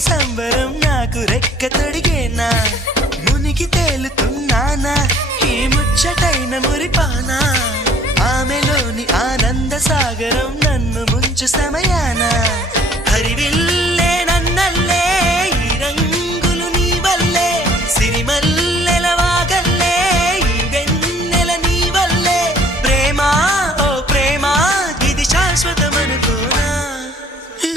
సంబరం నాకు రెక్క తొడిగేనా మునిగి తేలుతున్నానా ఈ ముచ్చటైన మురిపానా ఆమెలోని ఆనంద సాగరం నన్ను ముంచు సమయానా